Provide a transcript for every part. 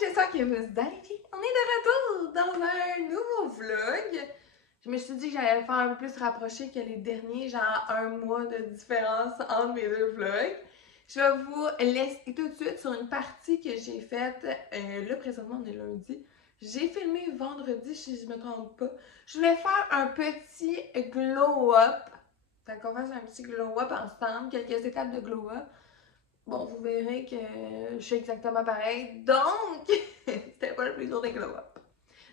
j'espère que vous allez bien. On est de retour dans un nouveau vlog. Je me suis dit que j'allais le faire un peu plus rapproché que les derniers, genre un mois de différence entre mes deux vlogs. Je vais vous laisser tout de suite sur une partie que j'ai faite, là présentement on est lundi. J'ai filmé vendredi si je me trompe pas. Je voulais faire un petit glow-up. Fait qu'on fasse un petit glow-up ensemble, quelques étapes de glow-up. Bon, vous verrez que je suis exactement pareil. Donc, c'était pas le plus gros des glow-up.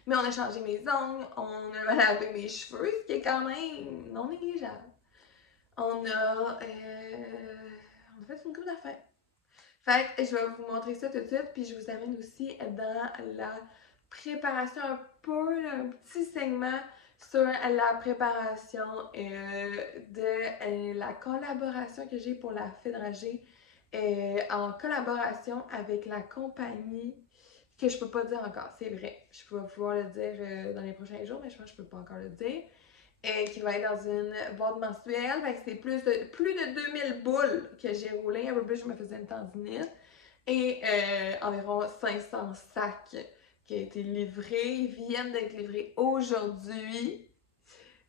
Mais on a changé mes ongles, on a lavé mes cheveux, ce qui est quand même non négligeable. On a fait une couple d'affaires. Fait que je vais vous montrer ça tout de suite, puis je vous amène aussi dans la préparation, un peu, un petit segment sur la préparation de la collaboration que j'ai pour la Fédragée en collaboration avec la compagnie que je peux pas dire encore, c'est vrai. Je vais pouvoir le dire dans les prochains jours, mais je pense que je peux pas encore le dire. Qui va être dans une boîte mensuelle. Fait que c'est plus de 2000 boules que j'ai roulé. Un peu plus, je me faisais une tendinite. Et environ 500 sacs qui ont été livrés. Ils viennent d'être livrés aujourd'hui.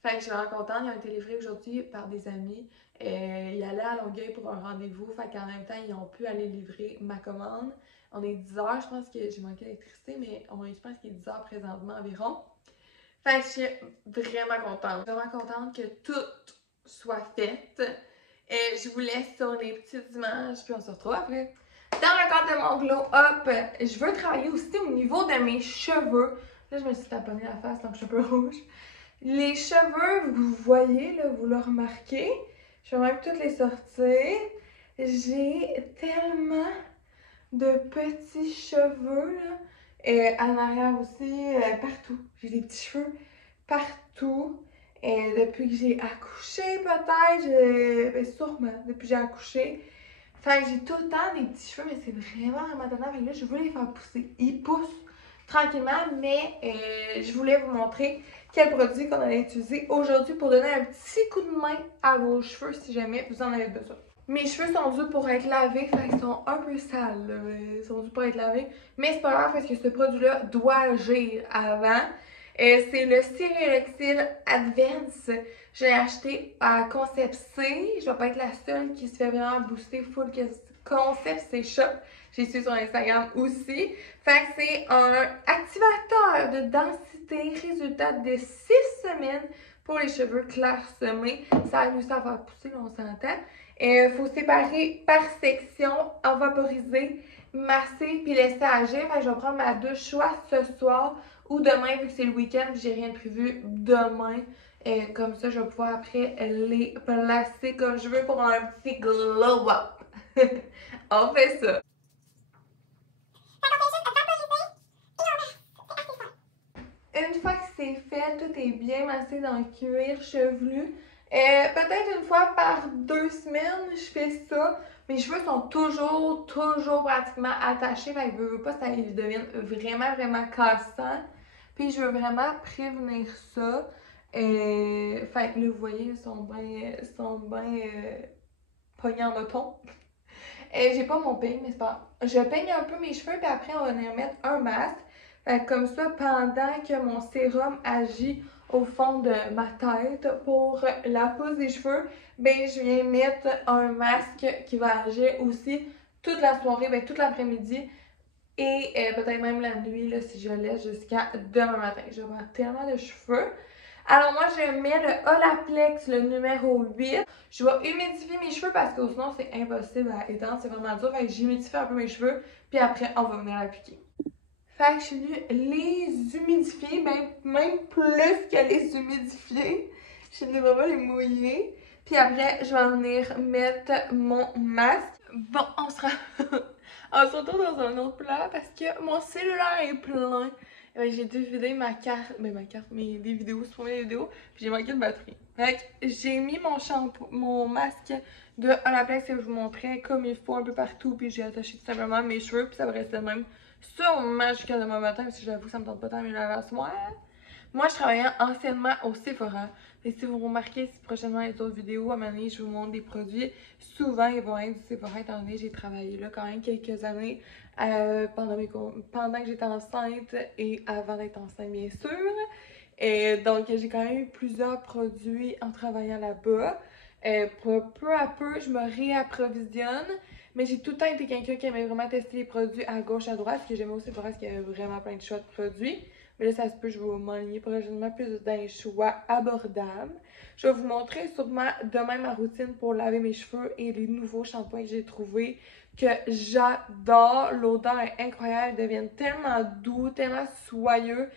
Fait que je suis vraiment contente. Ils ont été livrés aujourd'hui par des amis. Ils allaient à Longueuil pour un rendez-vous. Fait qu'en même temps, ils ont pu aller livrer ma commande. On est 10 heures. Je pense que j'ai manqué d'électricité, mais je pense qu'il est 10 heures présentement environ. Fait que je suis vraiment contente. Je suis vraiment contente que tout soit fait. Et je vous laisse sur les petites images, puis on se retrouve après. Dans le cadre de mon glow-up, je veux travailler aussi au niveau de mes cheveux. Là, je me suis taponnée la face, donc je suis un peu rouge. Les cheveux, vous voyez, là, vous le remarquez. Je vais même toutes les sortir. J'ai tellement de petits cheveux, là. En arrière aussi, partout. J'ai des petits cheveux partout. Depuis que j'ai accouché, peut-être, ben sûrement, depuis que j'ai accouché. Fait que j'ai tout le temps des petits cheveux, mais c'est vraiment maintenant. Fait que là, je veux les faire pousser. Ils poussent tranquillement, mais je voulais vous montrer quel produit qu'on allait utiliser aujourd'hui pour donner un petit coup de main à vos cheveux si jamais vous en avez besoin. Mes cheveux sont dus pour être lavés, fait qu'ils sont un peu sales, là. Ils sont dus pour être lavés. Mais c'est pas grave parce que ce produit-là doit agir avant. C'est le Cyril Advance. Je l'ai acheté à Concept C. Je vais pas être la seule qui se fait vraiment booster full Concept C Shop. J'ai su sur Instagram aussi. Fait que c'est un activateur de densité, résultat de 6 semaines pour les cheveux clairsemés. Ça aide aussi à faire pousser, là, on s'entend. Il faut séparer par section, en vaporiser, masser puis laisser agir. Fait que je vais prendre ma douche soit ce soir ou demain, vu que c'est le week-end, j'ai rien de prévu demain. Comme ça, je vais pouvoir après les placer comme je veux pour un petit glow-up. On fait ça. Une fois que c'est fait, tout est bien massé dans le cuir chevelu. Peut-être une fois par 2 semaines, je fais ça. Mes cheveux sont toujours pratiquement attachés. Fait que je veux pas ça ils deviennent vraiment cassants. Puis je veux vraiment prévenir ça. Fait que là, vous voyez, ils sont bien pognés en automne. J'ai pas mon peigne, mais c'est pas grave. Je peigne un peu mes cheveux, puis après, on va venir mettre un masque. Fait que comme ça, pendant que mon sérum agit au fond de ma tête pour la pousse des cheveux, ben je viens mettre un masque qui va agir aussi toute la soirée, ben toute l'après-midi et peut-être même la nuit là, si je laisse jusqu'à demain matin. Je vais avoir tellement de cheveux. Alors moi, je mets le Olaplex, le numéro 8. Je vais humidifier mes cheveux parce que sinon, c'est impossible à étendre. C'est vraiment dur. Fait que j'humidifie un peu mes cheveux. Puis après, on va venir l'appliquer. Fait que je suis venue les humidifier, même plus que les humidifier. Je suis venue vraiment les mouiller. Puis après, je vais venir mettre mon masque. Bon, on se retrouve dans un autre plan parce que mon cellulaire est plein. J'ai dû vider ma carte, des vidéos, supprimer les vidéos, puis j'ai manqué de batterie. Fait que j'ai mis mon masque de Olaplex que je vous montrais comme il faut un peu partout, puis j'ai attaché tout simplement mes cheveux, puis ça va rester de même sûrement jusqu'à demain matin, parce que j'avoue que ça me tente pas tant de me laver à soir. Moi, je travaillais anciennement au Sephora. Et si vous remarquez prochainement les autres vidéos, à un moment donné, je vous montre des produits. Souvent, ils vont être du Sephora, étant donné que j'ai travaillé là quand même quelques années pendant que j'étais enceinte et avant d'être enceinte, bien sûr. Et donc, j'ai quand même eu plusieurs produits en travaillant là-bas. Peu à peu, je me réapprovisionne. Mais j'ai tout le temps été quelqu'un qui aimait vraiment tester les produits à gauche, à droite. Ce que j'aimais aussi parce qu'il y avait vraiment plein de choix de produits. Mais là, ça se peut, je vais m'enligner prochainement plus d'un choix abordable. Je vais vous montrer sûrement demain ma routine pour laver mes cheveux et les nouveaux shampoings que j'ai trouvés que j'adore. L'odeur est incroyable, ils deviennent tellement doux, tellement soyeux.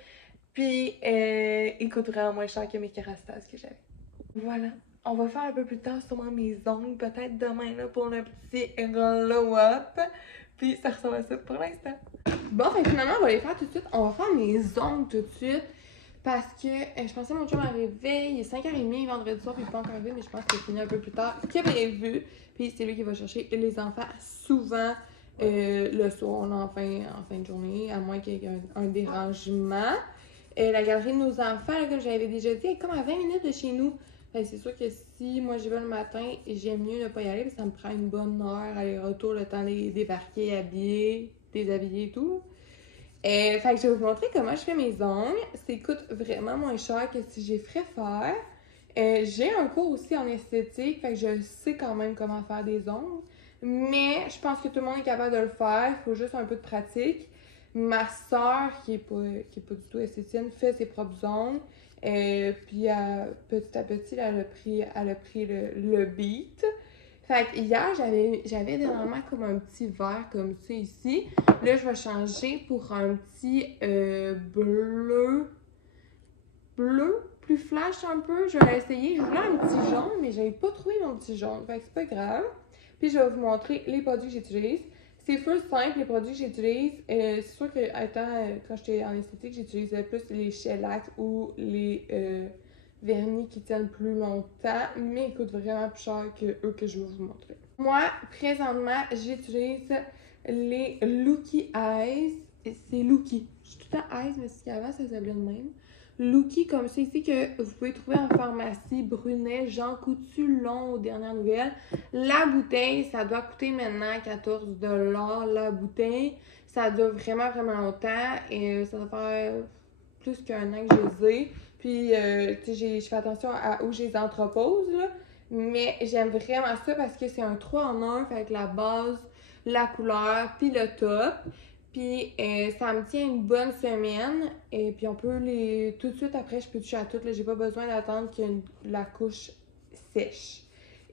Puis, ils coûtent vraiment moins cher que mes Kerastase que j'avais. Voilà. On va faire un peu plus tard sûrement mes ongles, peut-être demain là, pour le petit glow-up. Puis ça ressemble à ça pour l'instant. Bon, fait finalement, on va les faire tout de suite. On va faire mes ongles tout de suite. Parce que je pensais que mon chum arrivait, il est 5h30 vendredi soir, puis il n'est pas encore arrivé, mais je pense qu'il est fini un peu plus tard que prévu. Puis c'est lui qui va chercher les enfants souvent le soir, là, en fin de journée, à moins qu'il y ait un dérangement. La galerie de nos enfants, là, comme j'avais déjà dit, est comme à 20 minutes de chez nous. C'est sûr que si moi j'y vais le matin, j'aime mieux ne pas y aller parce que ça me prend une bonne heure aller-retour, le temps de débarquer, habiller, déshabiller et tout. Fait que je vais vous montrer comment je fais mes ongles. Ça coûte vraiment moins cher que si j'ai ferais faire. J'ai un cours aussi en esthétique, fait que je sais quand même comment faire des ongles. Mais je pense que tout le monde est capable de le faire, il faut juste un peu de pratique. Ma soeur, qui est pas du tout esthéticienne, fait ses propres ongles. Puis petit à petit, elle a pris le beat. Fait que hier, j'avais dernièrement comme un petit vert comme ça ici. Là, je vais changer pour un petit bleu plus flash un peu. Je vais essayer. Je voulais un petit jaune, mais j'avais pas trouvé mon petit jaune. Fait que c'est pas grave. Puis je vais vous montrer les produits que j'utilise. C'est full simple, les produits que j'utilise. C'est sûr que quand j'étais en esthétique, j'utilisais plus les shellac ou les vernis qui tiennent plus longtemps, mais ils coûtent vraiment plus cher que eux que je vais vous montrer. Moi, présentement, j'utilise les Looky Eyes. C'est Looky. Je suis tout le temps Eyes, mais c'est qu'avant, ça s'appelait de même. Looky, comme ça ici, que vous pouvez trouver en pharmacie, Brunet, Jean Coutu, long aux dernières nouvelles. La bouteille, ça doit coûter maintenant 14 $ la bouteille. Ça dure vraiment, vraiment longtemps et ça doit faire plus qu'un an que je les ai. Puis, tu sais, je fais attention à où je les entrepose, là. Mais j'aime vraiment ça parce que c'est un 3 en 1, fait avec la base, la couleur, puis le top. Puis, ça me tient une bonne semaine. Et puis, on peut les... Tout de suite après, je peux toucher à toutes. J'ai pas besoin d'attendre que la couche sèche.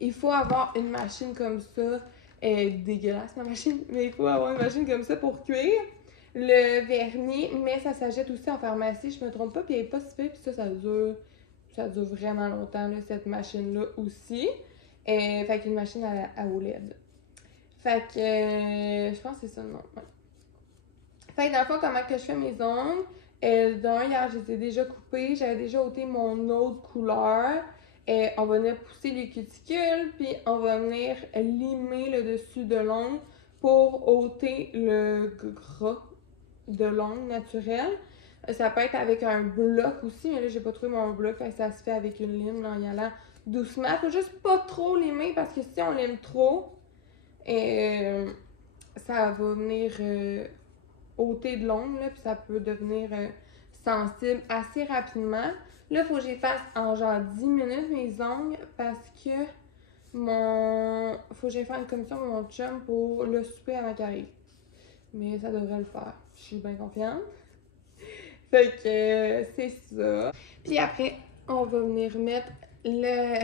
Il faut avoir une machine comme ça. Dégueulasse, ma machine. Mais il faut avoir une machine comme ça pour cuire. Le vernis, mais ça s'achète aussi en pharmacie, je me trompe pas, puis elle est pas si pire, puis ça dure vraiment longtemps, là, cette machine-là aussi. Fait qu'une machine à OLED. Fait que, je pense que c'est ça le nom, ouais. Fait que dans le fond, comment que je fais mes ongles? Hier, je les ai déjà coupés, j'avais déjà ôté mon autre couleur. On va venir pousser les cuticules, puis on va venir limer le dessus de l'ongle pour ôter le gras de l'ongle naturel. Ça peut être avec un bloc aussi, mais là, j'ai pas trouvé mon bloc, fait que ça se fait avec une lime, là, en y allant doucement. Faut juste pas trop limer, parce que si on lime trop, ça va venir ôter de l'ongle, puis ça peut devenir sensible assez rapidement. Là, il faut que je les fasse en genre 10 minutes, mes ongles, parce que faut que j'aille faire une commission avec mon chum pour le souper avant qu'il arrive. Mais ça devrait le faire. Je suis bien confiante. Fait que c'est ça. Puis après, on va venir mettre le...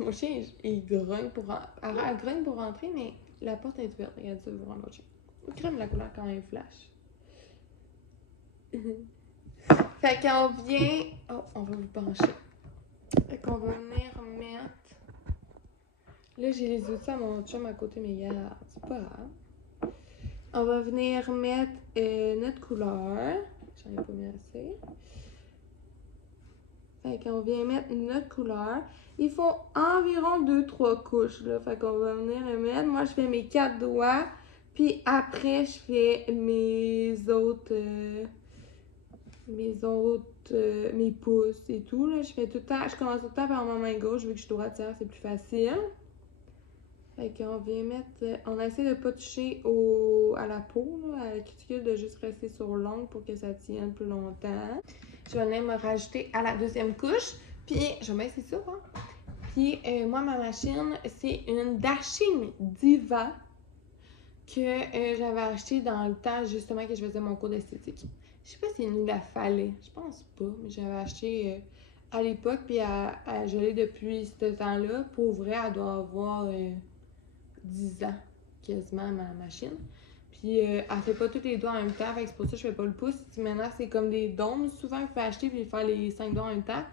Mon chien, il grogne pour elle grogne pour rentrer, mais la porte est ouverte. Regardez ça, vous voir l'autre chien. Il crème la couleur quand même flash. Fait qu'on vient... Oh, on va vous pencher. Fait qu'on va venir mettre... Là, j'ai les outils à mon chum à côté, mais regarde, c'est pas grave. On va venir mettre notre couleur. J'en ai pas mis assez. Fait qu'on vient mettre notre couleur. Il faut environ 2-3 couches, là. Fait qu'on va venir le mettre. Moi, je fais mes 4 doigts. Puis après, je fais mes autres mes pouces et tout. Là. Je commence tout le temps par ma main gauche, vu que je suis droitière, c'est plus facile. Fait qu'on vient mettre... on essaie de pas toucher à la peau, là, à la cuticule, de juste rester sur l'ongle pour que ça tienne plus longtemps. Je vais venir me rajouter à la deuxième couche. Puis, je vais baisser ça, hein. Puis, moi, ma machine, c'est une Dashing Diva que j'avais acheté dans le temps, justement, que je faisais mon cours d'esthétique. Je sais pas s'il nous la fallait. Je pense pas, mais j'avais acheté à l'époque, puis je l'ai depuis ce temps-là. Pour vrai, elle doit avoir 10 ans, quasiment, ma machine. Puis, elle fait pas tous les doigts en même temps, fait que c'est pour ça que je fais pas le pouce. Maintenant, c'est comme des dômes, souvent, qu'il faut acheter, puis faire les 5 doigts en même temps.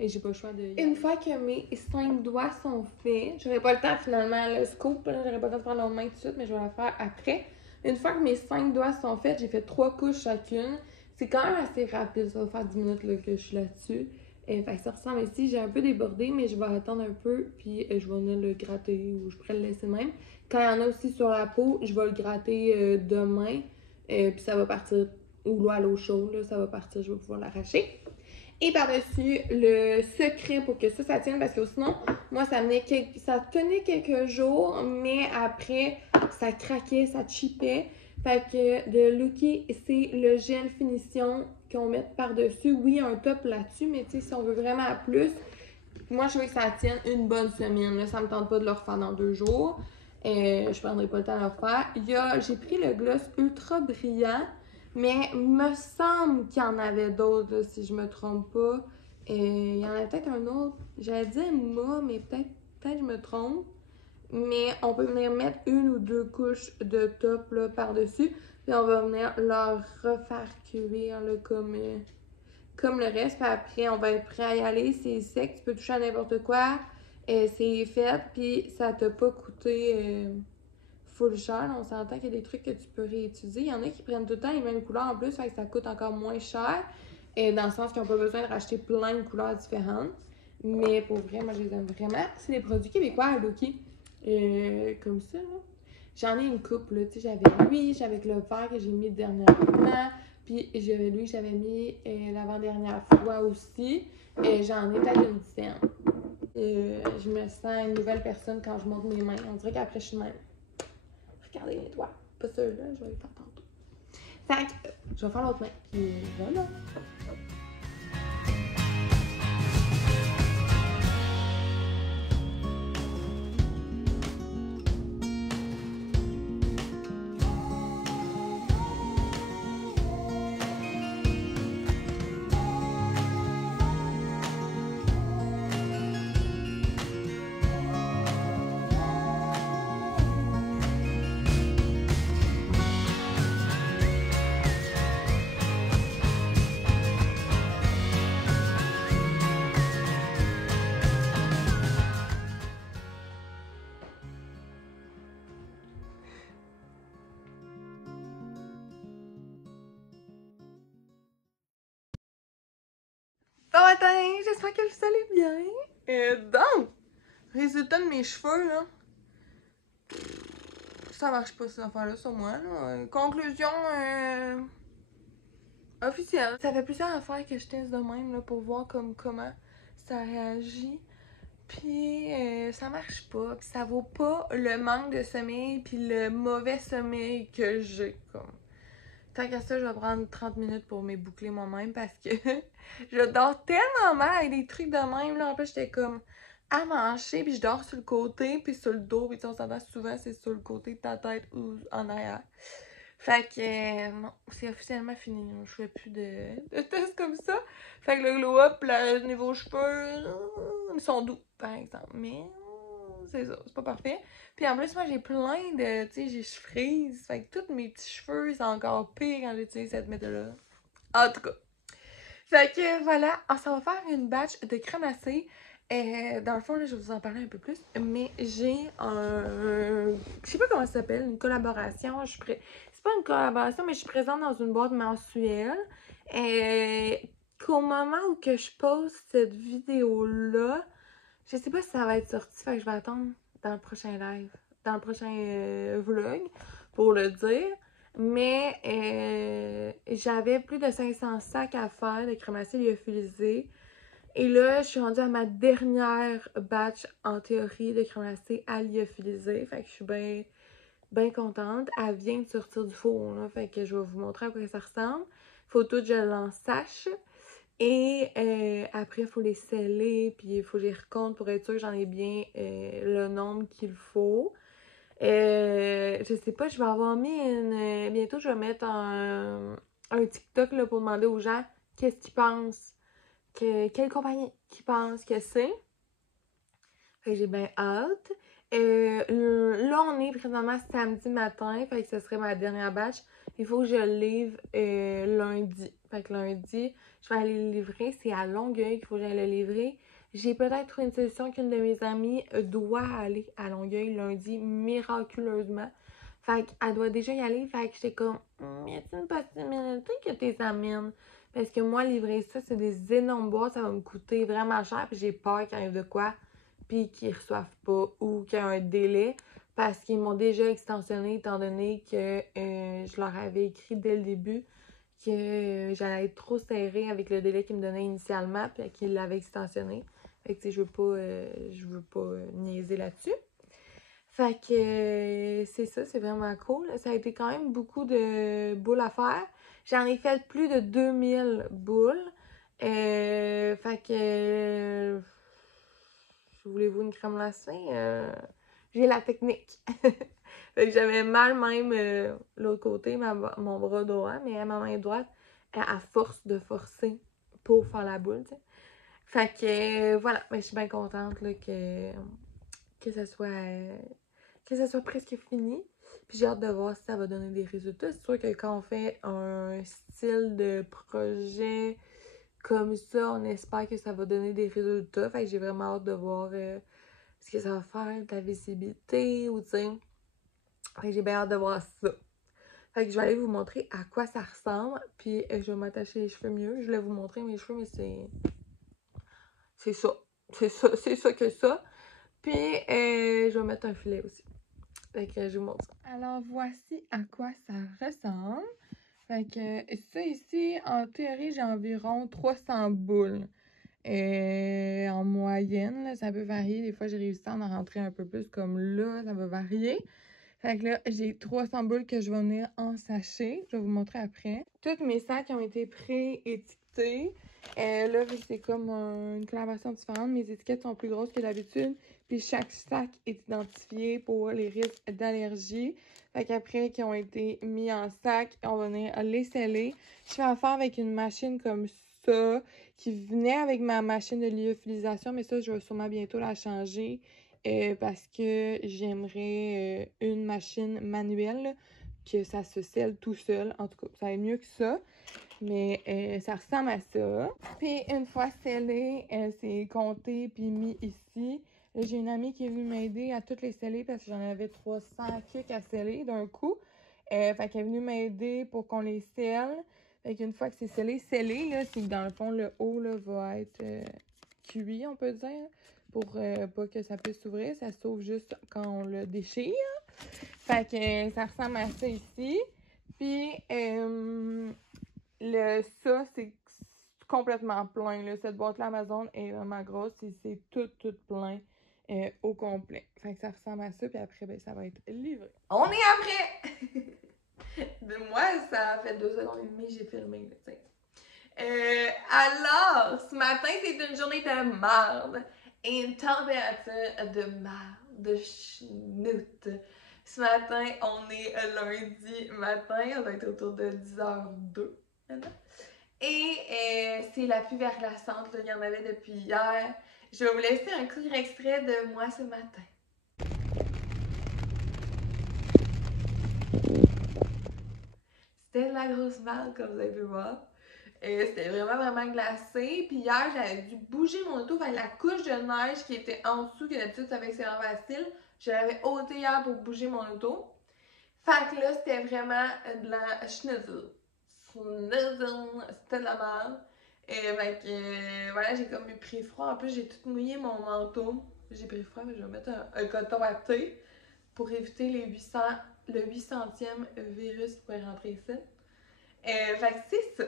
Et j'ai pas le choix de... Une fois que mes 5 doigts sont faits, j'aurai pas le temps finalement, le scoop, là, j'aurai pas le temps de faire l'autre main tout de suite, mais je vais la faire après. Une fois que mes 5 doigts sont faits, j'ai fait 3 couches chacune. C'est quand même assez rapide, ça va faire 10 minutes là, que je suis là-dessus. Fait que ça ressemble ici, j'ai un peu débordé, mais je vais attendre un peu, puis je vais venir le gratter ou je pourrais le laisser même. Quand il y en a aussi sur la peau, je vais le gratter demain, puis ça va partir, ou là à l'eau chaude, là, ça va partir, je vais pouvoir l'arracher. Et par-dessus, le secret pour que ça tienne, parce que sinon, moi, ça tenait quelques jours, mais après, ça craquait, ça chipait. Fait que de Looky, c'est le gel finition qu'on met par-dessus. Oui, un top là-dessus, mais tu sais, si on veut vraiment plus, moi, je veux que ça tienne une bonne semaine. Là, ça me tente pas de le refaire dans 2 jours. Je prendrai pas le temps de le refaire. J'ai pris le gloss ultra brillant. Mais il me semble qu'il y en avait d'autres, là, si je me trompe pas. Il y en avait peut-être un autre. J'allais dire moi, mais peut-être je me trompe. Mais on peut venir mettre 1 ou 2 couches de top là, par-dessus. Puis on va venir leur refaire cuire là, comme le reste. Puis après, on va être prêt à y aller. C'est sec, tu peux toucher à n'importe quoi. C'est fait, puis ça t'a pas coûté... full cher. On s'entend qu'il y a des trucs que tu peux réutiliser. Il y en a qui prennent tout le temps les mêmes couleurs en plus, fait que ça coûte encore moins cher. Dans le sens qu'ils n'ont pas besoin de racheter plein de couleurs différentes. Mais pour vrai, moi je les aime vraiment. C'est des produits québécois à Looky. Comme ça, là. J'en ai une couple, là. Tu sais, j'avais lui, j'avais le vert que j'ai mis dernièrement. Puis j'avais lui, j'avais mis l'avant-dernière fois aussi. J'en ai peut-être une dizaine. Je me sens une nouvelle personne quand je monte mes mains. On dirait qu'après je suis même. Regardez les doigts. Pas ceux-là, je vais les faire tantôt. Fait que, je vais faire l'autre main. Puis voilà. Bon matin, j'espère que vous allez bien. Donc, résultat de mes cheveux, là. Ça marche pas, cette affaire-là, sur moi, là. Conclusion officielle. Ça fait plusieurs affaires que je teste de même, là, pour voir comment ça réagit. Puis, ça marche pas. Puis ça vaut pas le manque de sommeil puis le mauvais sommeil que j'ai, comme. Tant qu'à ça, je vais prendre 30 minutes pour m'éboucler moi-même parce que je dors tellement mal avec des trucs de même. Là. En plus, j'étais comme à manger, puis je dors sur le côté, puis sur le dos. Puis on s'entend souvent, c'est sur le côté de ta tête ou en arrière. Fait que non, c'est officiellement fini. Je fais plus de tests comme ça. Fait que le glow-up, le niveau cheveux, ils sont doux, par exemple. Mais c'est ça, c'est pas parfait. Puis en plus, moi, j'ai plein de, tu sais, j'ai cheveux frise. Fait que tous mes petits cheveux, c'est encore pire quand j'utilise cette méthode-là. En tout cas. Fait que voilà, ça va faire une batch de crème glacée. Dans le fond, là, je vais vous en parler un peu plus. Mais j'ai un... Je sais pas comment ça s'appelle, une collaboration. C'est pas une collaboration, mais je suis présente dans une boîte mensuelle. Qu'au moment où que je pose cette vidéo-là, je sais pas si ça va être sorti, fait que je vais attendre dans le prochain live, dans le prochain vlog pour le dire. Mais j'avais plus de 500 sacs à faire de crème glacée lyophilisée. Et là, je suis rendue à ma dernière batch en théorie de crème glacée à lyophilisée. Fait que je suis bien contente. Elle vient de sortir du four, là. Fait que je vais vous montrer à quoi ça ressemble. Faut tout que je l'ensache. Et après, il faut les sceller, puis il faut que je les recompte pour être sûr que j'en ai bien le nombre qu'il faut. Je sais pas, je vais avoir mis une. Bientôt, je vais mettre un TikTok là, pour demander aux gens qu'est-ce qu'ils pensent, quelle compagnie qu'ils pensent que c'est. Fait que j'ai bien hâte. Là, on est présentement samedi matin, fait que ce serait ma dernière batch. Il faut que je le livre lundi. Fait que lundi, je vais aller le livrer. C'est à Longueuil qu'il faut que j'aille le livrer. J'ai peut-être trouvé une solution qu'une de mes amies doit aller à Longueuil lundi, miraculeusement. Fait qu'elle doit déjà y aller. Fait que j'étais comme, y a-t-il une possibilité que tu les amènes? Parce que moi, livrer ça, c'est des énormes boîtes. Ça va me coûter vraiment cher. Puis j'ai peur qu'il arrive de quoi, puis qu'ils ne reçoivent pas ou qu'il y a un délai. Parce qu'ils m'ont déjà extensionné étant donné que je leur avais écrit dès le début que j'allais être trop serrée avec le délai qu'ils me donnaient initialement, puis qu'ils l'avaient extensionné. Fait que, tu sais, je veux pas niaiser là-dessus. Fait que c'est ça, c'est vraiment cool. Ça a été quand même beaucoup de boules à faire. J'en ai fait plus de 2000 boules. Fait que voulez-vous une crème glacée? J'ai la technique. Fait que j'avais mal même l'autre côté, mon bras droit, mais à ma main droite, à force de forcer pour faire la boule, tu sais. Fait que voilà, mais je suis bien contente là, que ça soit presque fini. Puis j'ai hâte de voir si ça va donner des résultats. C'est sûr que quand on fait un style de projet comme ça, on espère que ça va donner des résultats. Fait que j'ai vraiment hâte de voir ce que ça va faire, de la visibilité ou tu sais. Fait que j'ai bien hâte de voir ça. Fait que je vais aller vous montrer à quoi ça ressemble. Puis je vais m'attacher les cheveux mieux. Je voulais vous montrer mes cheveux, mais c'est ça. C'est ça que ça. Puis je vais mettre un filet aussi. Fait que je vous montre ça. Alors voici à quoi ça ressemble. Fait que ça ici, en théorie, j'ai environ 300 boules. En moyenne, là, ça peut varier. Des fois, j'ai réussi à en rentrer un peu plus comme là, ça va varier. Fait que là, j'ai 300 boules que je vais venir en sachet. Je vais vous montrer après. Tous mes sacs ont été pré-étiquetés. Là, c'est comme une collaboration différente. Mes étiquettes sont plus grosses que d'habitude. Puis chaque sac est identifié pour les risques d'allergie. Fait qu'après qu'ils ont été mis en sac, on va venir les sceller. Je fais affaire avec une machine comme ça, qui venait avec ma machine de lyophilisation, mais ça, je vais sûrement bientôt la changer. Parce que j'aimerais une machine manuelle là, que ça se scelle tout seul. En tout cas, ça va être mieux que ça. Mais ça ressemble à ça. Puis une fois scellé, c'est compté puis mis ici. J'ai une amie qui est venue m'aider à toutes les sceller parce que j'en avais 300 kicks à sceller d'un coup. Fait qu'elle est venue m'aider pour qu'on les scelle. Fait qu'une fois que c'est scellé, là, c'est que dans le fond, le haut là, va être cuit, on peut dire, pour pas que ça puisse s'ouvrir. Ça s'ouvre juste quand on le déchire. Fait que ça ressemble à ça ici. Puis, ça, c'est complètement plein. Là. Cette boîte-là Amazon est vraiment grosse et c'est tout plein au complet. Fait que ça ressemble à ça. Puis après, ben, ça va être livré. On est après! De moi, ça fait 2 secondes et demie que j'ai filmé. Là, alors, ce matin, c'est une journée de marde et une température de marde, de schnout. Ce matin, on est lundi matin, on va être autour de 10h02 maintenant. Et c'est la pluie verglaçante, il y en avait depuis hier. Je vais vous laisser un court extrait de moi ce matin. C'était de la grosse merde, comme vous avez pu voir. C'était vraiment glacé. Puis hier, j'avais dû bouger mon auto. Enfin, la couche de neige qui était en dessous, que d'habitude, ça fait que c'est vraiment facile. Je l'avais ôté hier pour bouger mon auto. Fait que là, c'était vraiment de la schnitzel. C'était de la merde. Fait que, voilà, j'ai comme pris froid. En plus, j'ai tout mouillé mon manteau. J'ai pris froid, mais je vais mettre un coton à thé pour éviter le 800e virus pourrait rentrer ici. Fait que c'est ça.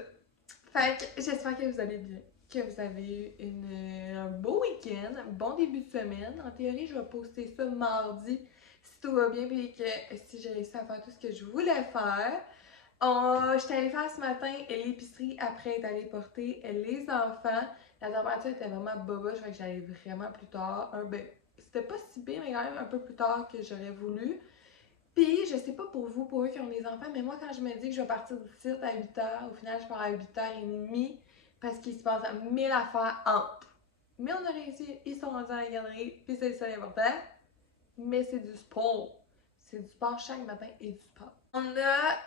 Fait que j'espère que vous allez bien, que vous avez eu un beau week-end, un bon début de semaine. En théorie, je vais poster ça mardi si tout va bien et que si j'ai réussi à faire tout ce que je voulais faire. J'étais allée faire ce matin l'épicerie après être allée porter les enfants. La température était vraiment boboche, fait que j'allais vraiment plus tard. C'était pas si pire, mais quand même un peu plus tard que j'aurais voulu. Puis, je sais pas pour vous, pour eux qui ont des enfants, mais moi, quand je me dis que je vais partir du site à 8h, au final, je pars à 8h30 parce qu'il se passe 1000 affaires entre. Mais on a réussi, ils sont rendus à la galerie, puis c'est ça l'important. Mais c'est du sport. C'est du sport chaque matin et du sport.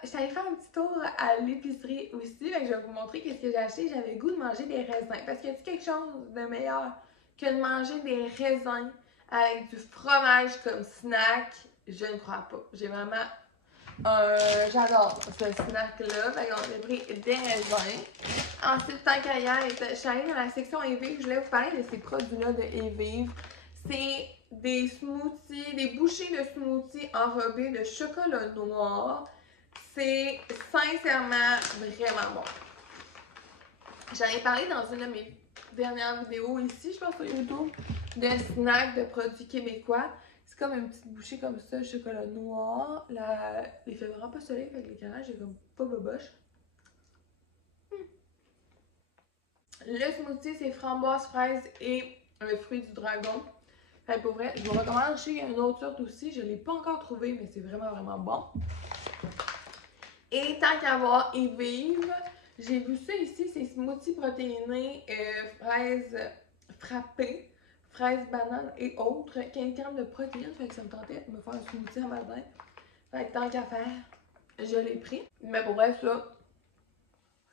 J'étais allée faire un petit tour à l'épicerie aussi, fait que je vais vous montrer qu'est-ce que j'ai acheté. J'avais le goût de manger des raisins, parce qu'il y a quelque chose de meilleur que de manger des raisins avec du fromage comme snack. Je ne crois pas. J'ai vraiment... j'adore ce snack-là. Fait qu'on a pris des raisins. Ensuite, tant qu'à hier, je suis allée dans la section Evive. Je voulais vous parler de ces produits-là de Evive. C'est des smoothies, des bouchées de smoothies enrobées de chocolat noir. C'est sincèrement vraiment bon. J'en ai parlé dans une de mes dernières vidéos ici, je pense sur YouTube, de snacks de produits québécois. C'est comme une petite bouchée comme ça, chocolat noir. Il fait vraiment pas soleil, fait que l'éclairage est comme pas boboche. Le smoothie, c'est framboise, fraise et le fruit du dragon. Fait pour vrai, je vous recommande chez une autre sorte aussi. Je ne l'ai pas encore trouvé, mais c'est vraiment, vraiment bon. Et tant qu'à voir Evive, j'ai vu ça ici, c'est smoothie protéiné, fraises frappées, fraises, bananes et autres. 15 grammes de protéines, fait que ça me tentait de me faire un smoothie à matin. Fait que tant qu'à faire, je l'ai pris. Mais pour vrai, ça,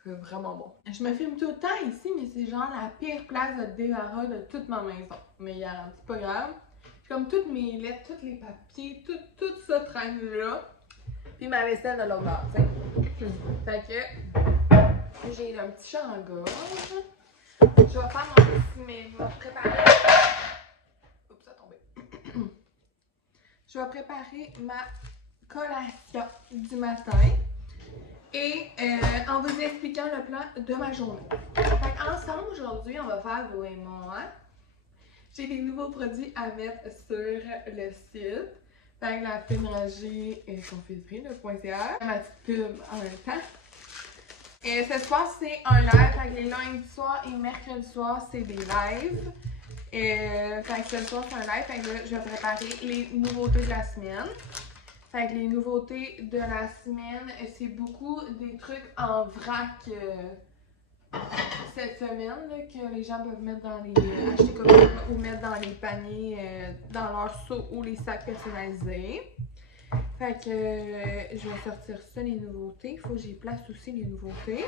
c'est vraiment bon. Je me filme tout le temps ici, mais c'est genre la pire place de débarras de toute ma maison. Mais c'est pas grave. J'ai comme toutes mes lettres, tous les papiers, tout ça traîne là. Puis ma vaisselle de l'autre bord, tu sais. Fait que j'ai un petit chat en gorge. Je vais faire mon petit, mais je vais préparer. Oups, ça a tombé. Je vais préparer ma collation du matin. Et en vous expliquant le plan de ma journée. Fait ensemble, aujourd'hui, on va faire, vous et moi, j'ai des nouveaux produits à mettre sur le site. Fait que la féminagée confiserie.ca. Ma petite pub en même temps. Et ce soir, c'est un live. Fait que les lundis soir et mercredi soir, c'est des lives. Fait que ce soir, c'est un live. Fait que là, je vais préparer les nouveautés de la semaine. Fait que les nouveautés de la semaine, c'est beaucoup des trucs en vrac cette semaine là, que les gens peuvent mettre dans les acheter comme ça ou mettre dans les paniers, dans leurs seaux ou les sacs personnalisés. Fait que je vais sortir ça, les nouveautés. Il faut que j'y place aussi les nouveautés.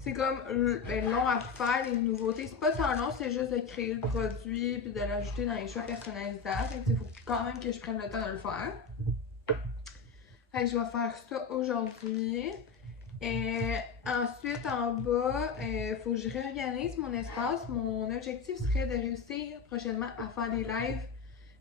C'est comme long à faire, les nouveautés. C'est pas tant long, c'est juste de créer le produit puis de l'ajouter dans les choix personnalisables. Fait que il faut quand même que je prenne le temps de le faire. Fait que je vais faire ça aujourd'hui. Ensuite, en bas, il faut que je réorganise mon espace. Mon objectif serait de réussir prochainement à faire des lives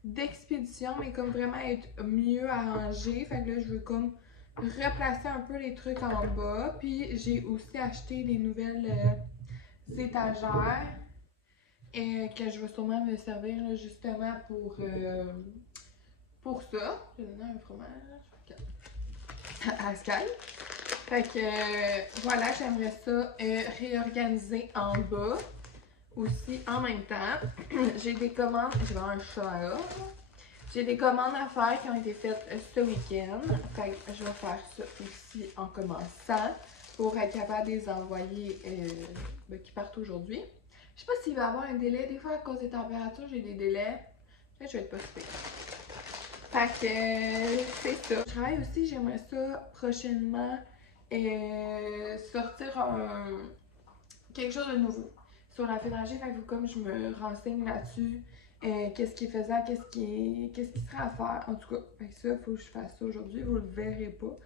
d'expédition, mais comme vraiment être mieux arrangé. Fait que là, je veux comme replacer un peu les trucs en bas. Puis j'ai aussi acheté des nouvelles étagères que je vais sûrement me servir là, justement pour ça. Je vais donner un fromage à Sky. Fait que voilà, j'aimerais ça réorganiser en bas aussi en même temps. J'ai des commandes, je vais avoir un chat là. J'ai des commandes à faire qui ont été faites ce week-end. Fait que je vais faire ça aussi en commençant pour être capable de les envoyer qui partent aujourd'hui. Je sais pas s'il va y avoir un délai. Des fois, à cause des températures, j'ai des délais. Peut-être que je vais être pas super. Fait que c'est ça. Je travaille aussi, j'aimerais ça prochainement sortir quelque chose de nouveau sur la fédéralité. Fait que comme je me renseigne là-dessus, qu'est-ce qui est faisable, qu'est-ce qui serait à faire. En tout cas, fait que ça, il faut que je fasse ça aujourd'hui. Vous le verrez pas,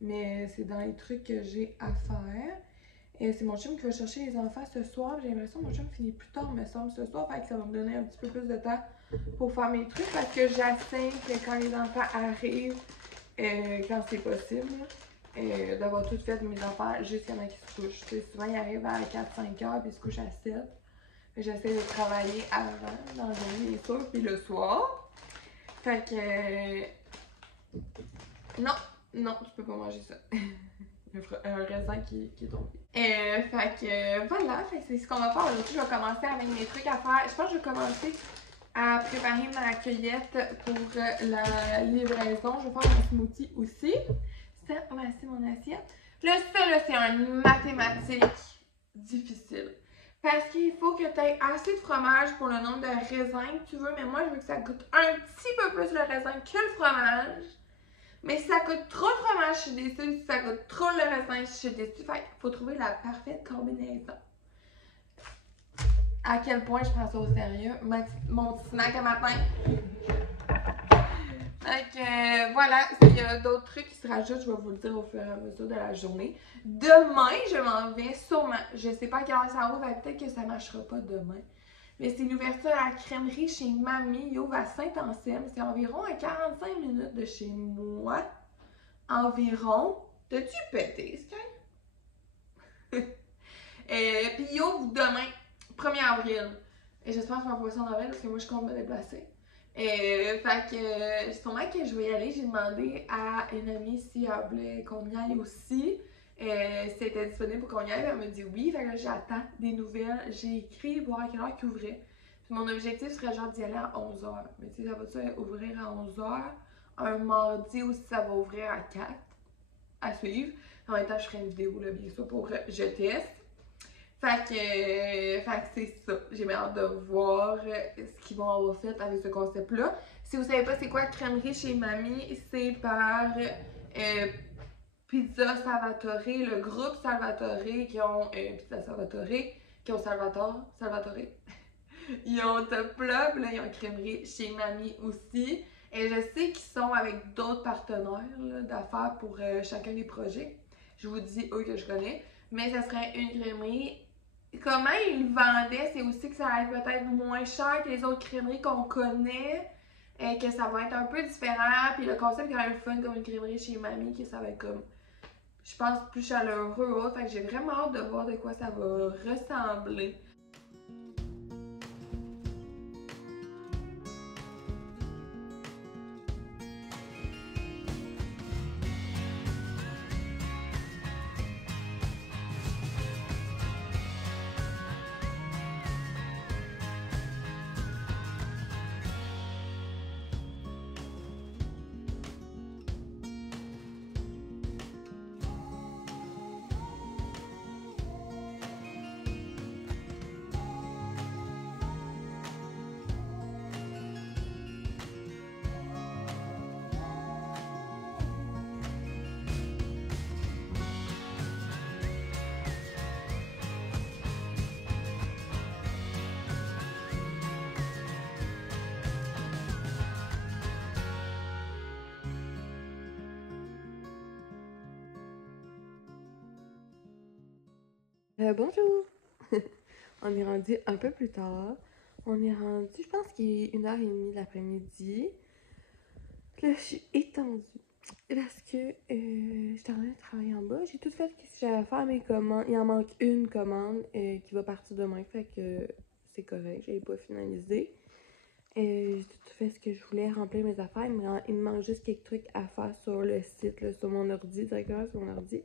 mais c'est dans les trucs que j'ai à faire. Et c'est mon chum qui va chercher les enfants ce soir. J'ai l'impression que mon chum finit plus tard, me semble, ce soir. Fait que ça va me donner un petit peu plus de temps pour faire mes trucs. Parce que j'assine que quand les enfants arrivent, quand c'est possible, d'avoir tout fait mes affaires jusqu'à ma qui se couche. T'sais, souvent, il arrive à 4-5 heures, puis il se couche à 7. J'essaie de travailler avant, dans la journée, bien sûr, puis le soir. Fait que... non, non, tu peux pas manger ça. Un raisin qui est tombé. Fait que voilà, c'est ce qu'on va faire aujourd'hui. Je vais commencer avec mes trucs à faire. Je pense que je vais commencer à préparer ma cueillette pour la livraison. Je vais faire un smoothie aussi. Ça, voici mon assiette. Là, ça, là, c'est une mathématique difficile. Parce qu'il faut que tu aies assez de fromage pour le nombre de raisins que tu veux. Mais moi, je veux que ça goûte un petit peu plus le raisin que le fromage. Mais si ça coûte trop de fromage, je suis déçue. Si ça coûte trop le raisin, je suis déçue. Fait qu'il faut trouver la parfaite combinaison. À quel point je prends ça au sérieux. Mon petit snack à matin. Donc voilà, s'il y a d'autres trucs qui se rajoutent, je vais vous le dire au fur et à mesure de la journée. Demain, je m'en vais sûrement. Je sais pas à quelle heure ça ouvre, peut-être que ça ne marchera pas demain. Mais c'est l'ouverture à la crèmerie chez Mamie. Il ouvre à Saint-Anselme. C'est environ à 45 minutes de chez moi. Environ. T'as-tu pété, Sky? Puis il ouvre demain, 1er avril. Et j'espère que je vais pouvoir ça en avril parce que moi je compte me déplacer. Fait que sûrement que je vais y aller. J'ai demandé à une amie si elle voulait qu'on y aille aussi. Si elle était disponible pour qu'on y aille. Elle m'a dit oui. Fait que j'attends des nouvelles. J'ai écrit voir à quelle heure qu'ils ouvraient. Puis mon objectif serait genre d'y aller à 11h. Mais tu sais, ça va-tu ouvrir à 11h un mardi ou si ça va ouvrir à 4 à suivre. En même temps, je ferai une vidéo là, bien sûr pour je teste. Fait que c'est ça. J'ai bien hâte de voir ce qu'ils vont avoir fait avec ce concept-là. Si vous savez pas c'est quoi crèmerie chez Mamie, c'est par Pizza Salvatore, le groupe Salvatore qui ont Pizza Salvatore, qui ont Salvatore. Ils ont Top Love, là, ils ont crèmerie chez Mamie aussi. Et je sais qu'ils sont avec d'autres partenaires d'affaires pour chacun des projets. Je vous dis eux que je connais. Mais ça serait une crèmerie. Comment ils le vendaient, c'est aussi que ça va être peut-être moins cher que les autres crèmeries qu'on connaît. Et que ça va être un peu différent. Puis le concept est quand même fun comme une crèmerie chez Mamie, que ça va être comme, je pense, plus chaleureux. Fait que j'ai vraiment hâte de voir de quoi ça va ressembler. Bonjour! On est rendu un peu plus tard. On est rendu, je pense qu'il est 1h30 de l'après-midi. Là, je suis étendue. Parce que j'étais en train de travailler en bas. J'ai tout fait ce que j'avais à faire mes commandes. Il en manque une commande qui va partir demain. Fait que c'est correct. J'avais pas finalisé. J'ai tout fait ce que je voulais, remplir mes affaires. Il me manque juste quelques trucs à faire sur le site, là, sur mon ordi, directement sur mon ordi.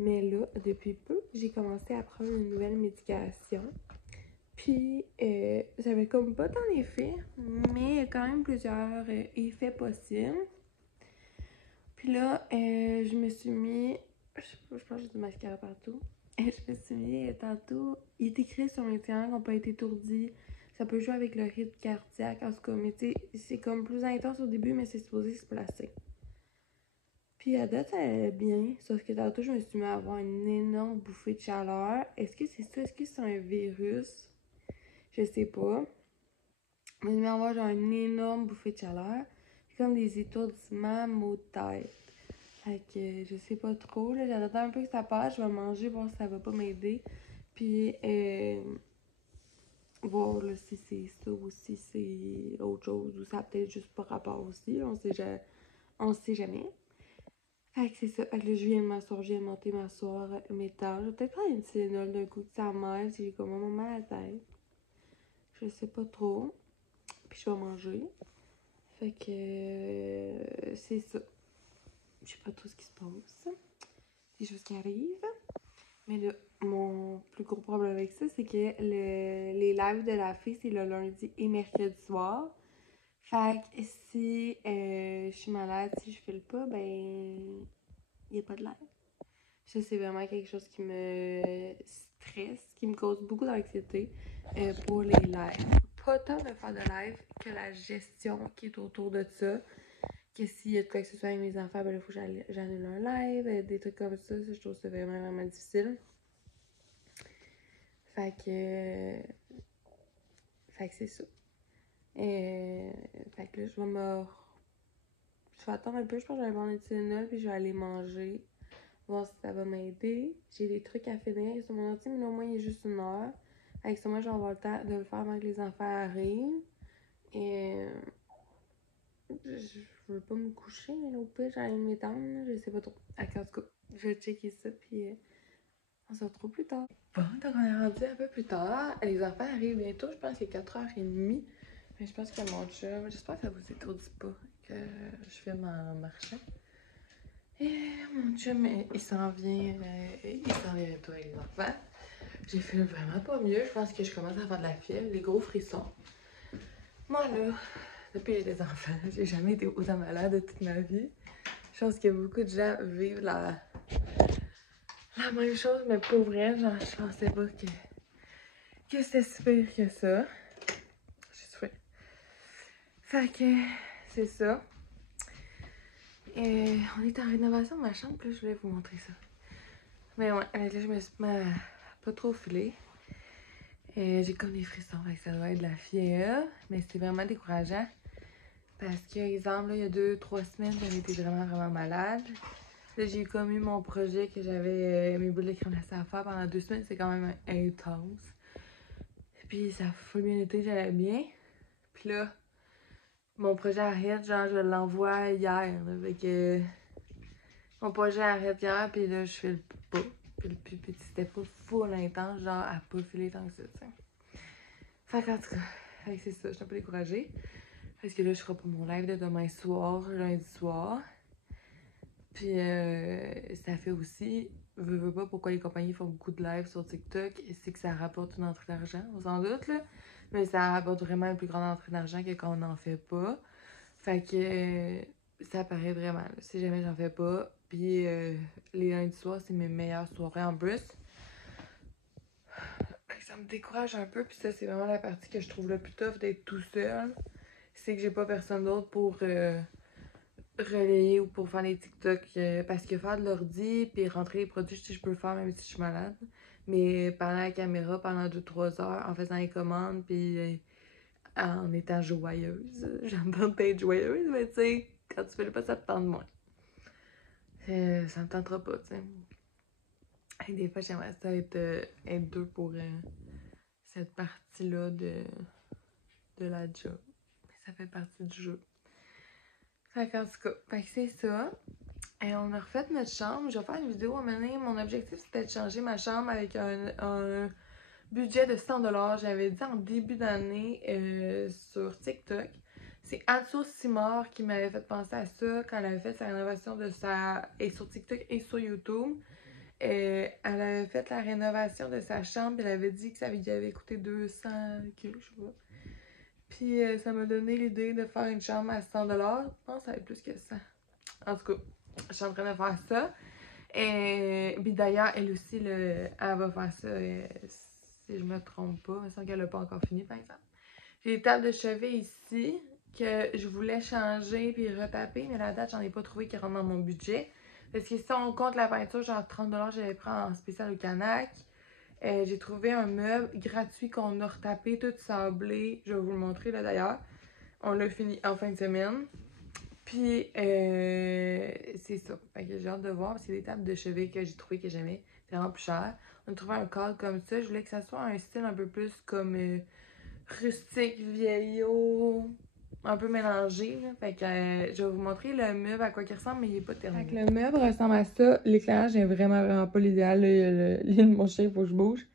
Mais là, depuis peu, j'ai commencé à prendre une nouvelle médication. Puis, ça avait comme pas tant d'effets, mais il y a quand même plusieurs effets possibles. Puis là, je me suis mis... Je pense que j'ai du mascara partout. Je me suis mis tantôt... Il est écrit sur mes tiens qu'on peut être étourdi. Ça peut jouer avec le rythme cardiaque. En tout cas, mais tu sais, c'est comme plus intense au début, mais c'est supposé se placer. Puis à date, ça allait bien, sauf que tantôt, je me suis mis à avoir une énorme bouffée de chaleur. Est-ce que c'est ça? Est-ce que c'est un virus? Je sais pas. Je me suis mis à avoir genre une énorme bouffée de chaleur. Puis comme des étourdissements, maux de tête. Fait que je sais pas trop, là. J'attends un peu que ça passe. Je vais manger, voir si ça va pas m'aider. Puis, voir là, si c'est ça ou si c'est autre chose. Ou ça a peut-être juste pas rapport aussi. Là. On sait on sait jamais. Fait que c'est ça. Fait que là, je viens de m'asseoir, je viens de monter m'asseoir mes tâches. Je vais peut-être prendre une Tylenol d'un coup que ça m'aide si j'ai comme un mal à la tête. Je sais pas trop. Puis je vais manger. Fait que c'est ça. Je sais pas trop ce qui se passe. Des choses qui arrivent. Mais là, mon plus gros problème avec ça, c'est que les lives de la fille, c'est le lundi et mercredi soir. Fait que si je suis malade, si je file pas, ben, il n'y a pas de live. Ça, c'est vraiment quelque chose qui me stresse, qui me cause beaucoup d'anxiété pour les lives. Pas tant de faire de live que la gestion qui est autour de ça. Que s'il y a de quoi que ce soit avec mes enfants, ben il faut que j'annule un live, des trucs comme ça. Je trouve ça vraiment, vraiment difficile. Fait que c'est ça. Fait que là, je vais attendre un peu, je pense que je vais aller prendre une Tylenol, puis je vais aller manger. Voir si ça va m'aider. J'ai des trucs à finir sur mon ordi, mais au moins il est juste 1 heure. Avec ça, moi, je vais avoir le temps de le faire avant que les enfants arrivent. Et je veux pas me coucher, mais là, au pire, j'allais m'étendre. Je sais pas trop. En tout cas, je vais checker ça, puis on se retrouve plus tard. Bon, donc on est rendu un peu plus tard. Les enfants arrivent bientôt, je pense qu'il est 4h30. Mais je pense que mon chum, j'espère que ça vous étourdit pas que je filme en marchant. Et mon chum, il s'en vient bientôt avec les enfants. J'ai fait vraiment pas mieux. Je pense que je commence à avoir de la fièvre, des gros frissons. Moi, là, depuis que j'ai des enfants, j'ai jamais été autant malade de toute ma vie. Je pense que beaucoup de gens vivent la même chose, mais pour vrai, genre, je pensais pas que c'était si pire que ça. J'ai souffert. Fait que, c'est ça. Et on est en rénovation de ma chambre, puis là, je voulais vous montrer ça. Mais ouais, là, je me suis pas trop filée. J'ai comme des frissons, fait que ça doit être de la fièvre. Mais c'est vraiment décourageant. Parce que, exemple, là, il y a 2-3 semaines, j'avais été vraiment, vraiment malade. Là, j'ai comme eu mon projet que j'avais mes boules de crème glacée à faire pendant 2 semaines. C'est quand même intense. Puis ça a full bien été, j'allais bien. Puis là, mon projet arrête, genre, je l'envoie hier. Là, fait que mon projet arrête hier, puis là, je file pas. Puis c'était pas full intense, genre, à pas filer tant que ça, tu sais. Fait qu'en tout cas, c'est ça, je suis un peu découragée. Parce que là, je ferai pas mon live de demain soir, lundi soir. Puis ça fait aussi, veux pas pourquoi les compagnies font beaucoup de lives sur TikTok, c'est que ça rapporte une entrée d'argent, on s'en doute, là. Mais ça rapporte vraiment une plus grande entrée d'argent que quand on n'en fait pas. Fait que ça paraît vraiment, là, si jamais j'en fais pas. Puis les lundis soirs, c'est mes meilleures soirées en plus. Fait que ça me décourage un peu, puis ça, c'est vraiment la partie que je trouve le plus tough d'être tout seul. C'est que j'ai pas personne d'autre pour relayer ou pour faire les TikTok. Parce que faire de l'ordi puis rentrer les produits, je peux le faire même si je suis malade. Mais parler à la caméra pendant 2-3 heures en faisant les commandes puis en étant joyeuse. J'entends être joyeuse, mais tu sais, quand tu fais le pas, ça te tente moins. Ça me tentera pas, tu sais. Et des fois, j'aimerais ça être deux pour cette partie-là de la job. Mais ça fait partie du jeu. Fait qu'en tout cas, fait que c'est ça. Et on a refait notre chambre. Je vais faire une vidéo à un moment donné. Mon objectif, c'était de changer ma chambre avec un budget de 100$. J'avais dit en début d'année sur TikTok. C'est Anso Simard qui m'avait fait penser à ça quand elle avait fait sa rénovation de et sur TikTok et sur YouTube. Elle avait fait la rénovation de sa chambre. Elle avait dit que ça lui avait coûté 200 kilos, je sais pas. Puis ça m'a donné l'idée de faire une chambre à 100$. Je pense que ça va être plus que ça. En tout cas, je suis en train de faire ça. Et puis d'ailleurs, elle aussi, elle va faire ça, si je me trompe pas. Il me semble qu'elle n'a pas encore fini, par exemple. J'ai des tables de chevet ici que je voulais changer puis retaper, mais la date, j'en ai pas trouvé qui rentre dans mon budget. Parce que si on compte la peinture, genre 30$, j'avais pris en spécial au Canac. J'ai trouvé un meuble gratuit qu'on a retapé, tout sablé. Je vais vous le montrer là d'ailleurs. On l'a fini en fin de semaine. Puis, c'est ça. Fait que j'ai hâte de voir. C'est des tables de chevet que j'ai trouvé que j'aimais. C'est vraiment plus cher. On a trouvé un cadre comme ça. Je voulais que ça soit un style un peu plus comme rustique, vieillot. un peu mélangé, là. Fait que je vais vous montrer le meuble à quoi il ressemble, mais il est pas terminé. Fait que le meuble ressemble à ça. L'éclairage est vraiment pas l'idéal. L'île de mon chien, il faut que je bouge.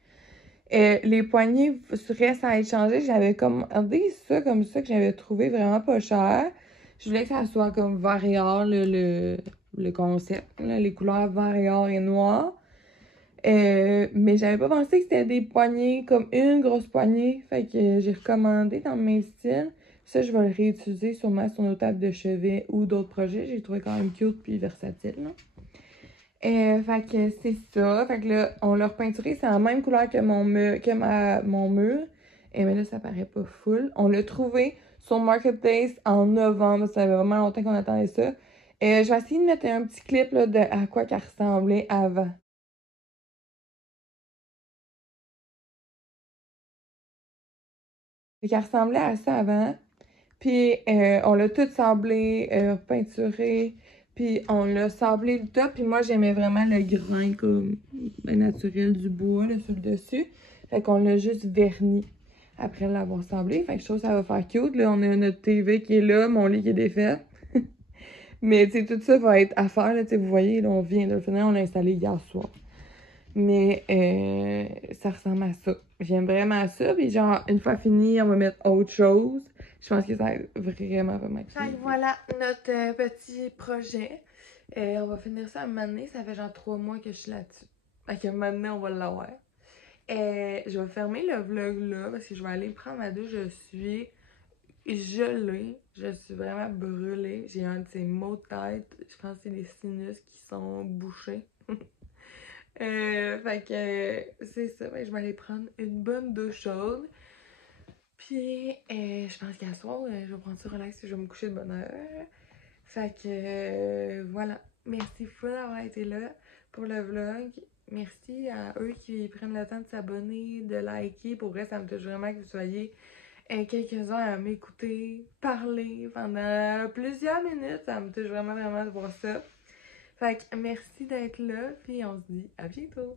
Les poignées restent à être changées. J'avais commandé ça comme ça que j'avais trouvé vraiment pas cher. Je voulais que ça soit comme vert et or, le concept. Là, les couleurs vert et or et noir. Mais j'avais pas pensé que c'était des poignées comme une grosse poignée. Fait que j'ai recommandé dans le même style. Ça, je vais le réutiliser sûrement sur nos tables de chevet ou d'autres projets. J'ai trouvé quand même cute puis versatile. Là. Fait que c'est ça. Fait que là, on l'a repeinturé. C'est la même couleur que mon mur. Mais là, ça paraît pas full. On l'a trouvé sur Marketplace en novembre. Ça fait vraiment longtemps qu'on attendait ça. Je vais essayer de mettre un petit clip là, de à quoi qu'elle ressemblait avant. Fait qu'elle ressemblait à ça avant. Puis on l'a tout sablé, peinturé. Puis on l'a sablé le top. Puis moi, j'aimais vraiment le grain comme naturel du bois là, sur le dessus. Fait qu'on l'a juste verni après l'avoir sablé. Fait que je trouve que ça va faire cute. Là, on a notre TV qui est là, mon lit qui est défait. Mais tu sais, tout ça va être à faire. Là, vous voyez, là, on vient de le finir, on l'a installé hier soir. Mais ça ressemble à ça. J'aime vraiment ça. Puis genre, une fois fini, on va mettre autre chose. Je pense que ça va être vraiment cute. Fait que voilà notre petit projet. On va finir ça à un moment donné. Ça fait genre 3 mois que je suis là-dessus. Fait que maintenant, on va l'avoir. Je vais fermer le vlog là parce que je vais aller prendre ma douche. Je suis gelée. Je suis vraiment brûlée. J'ai un de ces maux de tête. Je pense que c'est les sinus qui sont bouchés. Fait que c'est ça, je vais aller prendre une bonne douche chaude. Puis je pense qu'à soir, je vais prendre ça relax et je vais me coucher de bonne heure. Fait que voilà. Merci fou d'avoir été là pour le vlog. Merci à eux qui prennent le temps de s'abonner, de liker. Pour vrai, ça me touche vraiment que vous soyez quelques-uns à m'écouter, parler pendant plusieurs minutes. Ça me touche vraiment de voir ça. Fait que merci d'être là, puis on se dit à bientôt!